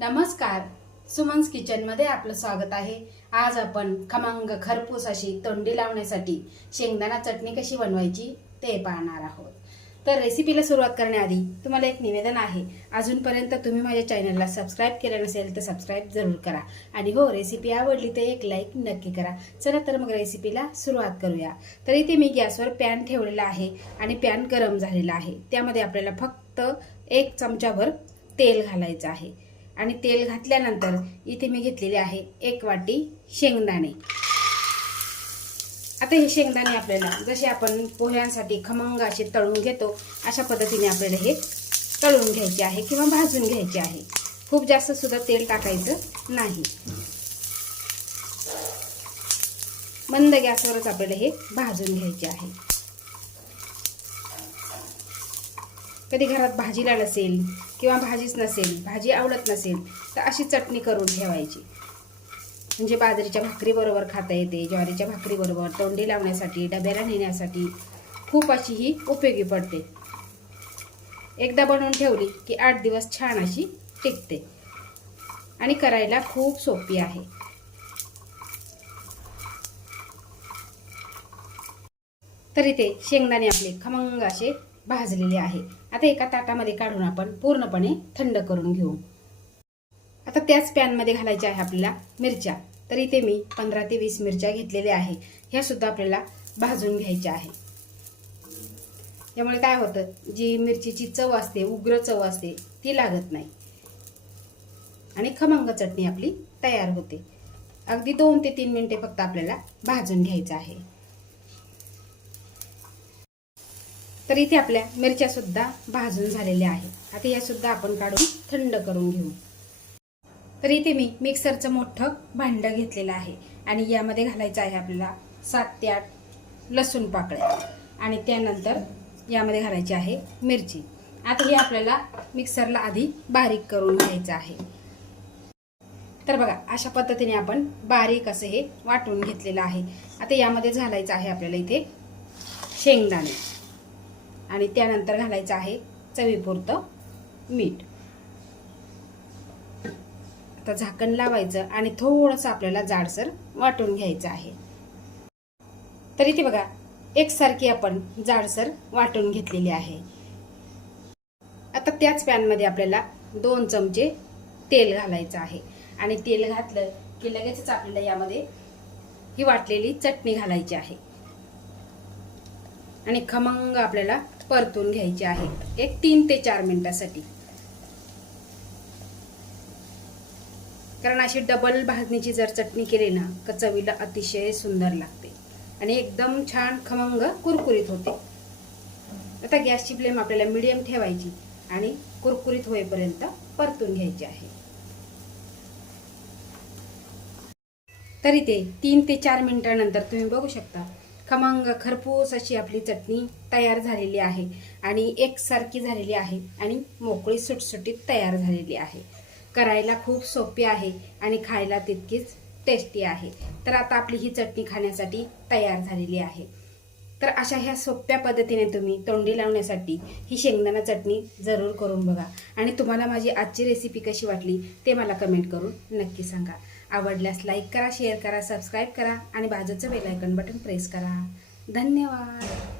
नमस्कार, सुमन्स किचन मध्ये आपलं स्वागत आहे। आज आपण खमंग खरपूस अशी तोंडी लावण्यासाठी शेंगदाणा चटणी कशी बनवायची ते पाहणार आहोत। तर रेसिपीला सुरुवात करण्याआधी तुम्हाला एक निवेदन आहे, अजूनपर्यंत तुम्ही माझ्या चॅनलला सबस्क्राइब केलं नसेल तर सबस्क्राइब जरूर करा आणि हो, रेसिपी आवडली तर एक लाईक नक्की करा। चला तर मग रेसिपीला सुरुवात करूया। तर इथे मी गॅसवर पॅन ठेवलेला आहे आणि पॅन गरम झालेला आहे। त्यामध्ये आपल्याला फक्त 1 चमचाभर तेल घालायचं आहे आणि तेल घातल्यानंतर इथे मी घेतलेले आहे 1 वाटी शेंगदाणे। आता हे शेंगदाणे आपल्याला जसे आपण पोह्यांसाठी खमंग असे तळून घेतो अशा पद्धतीने आपल्याला हे तळून घ्यायचे आहे किंवा भाजून घ्यायचे आहे। खूप जास्त सुद्धा तेल टाकायचं नाही, मंद गॅसवरच आपल्याला हे भाजून घ्यायचे आहे। कधी घरात भाजीला नसेल किंवा भाजीच नसेल, भाजी आवडत नसेल तर अशी चटणी करून ठेवायची, म्हणजे बाजरीच्या भाकरी बरोबर खाता येते, ज्वारीच्या भाकरी बरोबर, तोंडी लावण्यासाठी, डब्याला नेण्यासाठी खूप अशी ही उपयोगी पडते। एकदा बनवून ठेवली की 8 दिवस छान अशी टिकते आणि करायला खूप सोपी आहे। तर इथे शेंगदाणे आपले खमंग असे भाजलेले आहे। आता एका ताटामध्ये काढून आपण पूर्णपणे थंड करून घेऊ। आता त्याच पॅन मध्ये घालायच्या आहे आपल्याला मिरच्या। तर इथे मी 15 ते 20 मिरच्या घेतलेल्या आहे, ह्या सुद्धा आपल्याला भाजून घ्यायच्या आहे। यामुळे काय होतं, जी मिरचीची चव असते, उग्र चव असते, ती लागत नाही आणि खमंग चटणी आपली तयार होते। अगदी 2 ते 3 मिनिटे फक्त आपल्याला भाजून घ्यायचं आहे। तर इथे आपल्या मिरच्या सुद्धा भाजून झालेल्या आहेत। आता या सुद्धा आपण काढून थंड करून घेऊ। तर इथे मी मिक्सरचं मोठं भांड घेतलेलं आहे आणि यामध्ये घालायचं आहे आपल्याला 7 ते 8 लसूण पाकळ्या आणि त्यानंतर यामध्ये घालायची आहे मिरची। आता हे आपल्याला मिक्सरला आधी बारीक करून घ्यायचं आहे। तर बघा, अशा पद्धतीने आपण बारीक असं हे वाटून घेतलेलं आहे। आता यामध्ये घालायचं आहे आपल्याला इथे शेंगदाणे आणि त्यानंतर घालायचं आहे चवीपुरतं मीठ। आता झाकण लावायचं आणि थोडंसं आपल्याला जाडसर वाटून घ्यायचं आहे। तर इथे बघा, एकसारखी आपण जाडसर वाटून घेतलेली आहे। आता त्याच पॅन मध्ये आपल्याला 2 चमचे तेल घालायचं आहे आणि तेल घातलं की लगेचच आपल्याला यामध्ये ही वाटलेली चटणी घालायची आहे आणि खमंग आपल्याला परतून घ्यायची आहे एक 3 ते 4 मिनिटांसाठी। कारण अशी डबल भाजणीची जर चटणी केली ना तर चवीला अतिशय सुंदर लागते आणि एकदम छान खमंग कुरकुरीत होते। आता गॅसची फ्लेम आपल्याला मीडियम ठेवायची आणि कुरकुरीत होईपर्यंत परतून घ्यायची आहे। तर इथे 3 ते 4 मिनिटांनंतर तुम्ही बघू शकता खमंग खरपूस अशी आपली चटणी तयार झालेली आहे आणि एकसारखी झालेली आहे आणि मोकळी सुटसुटीत तयार झालेली आहे। करायला खूप सोपी आहे आणि खायला तितकीच टेस्टी आहे। तर आता आपली ही चटणी खाण्यासाठी तयार झालेली आहे। तर अशा ह्या सोप्या पद्धतीने तुम्ही तोंडी लावण्यासाठी ही शेंगदाणा चटणी जरूर करून बघा आणि तुम्हाला माझी आजची रेसिपी कशी वाटली ते मला कमेंट करून नक्की सांगा। आवडल्यास लाईक करा, शेअर करा, सबस्क्राईब करा आणि बाजूचं बेल आयकॉन बटन प्रेस करा। धन्यवाद।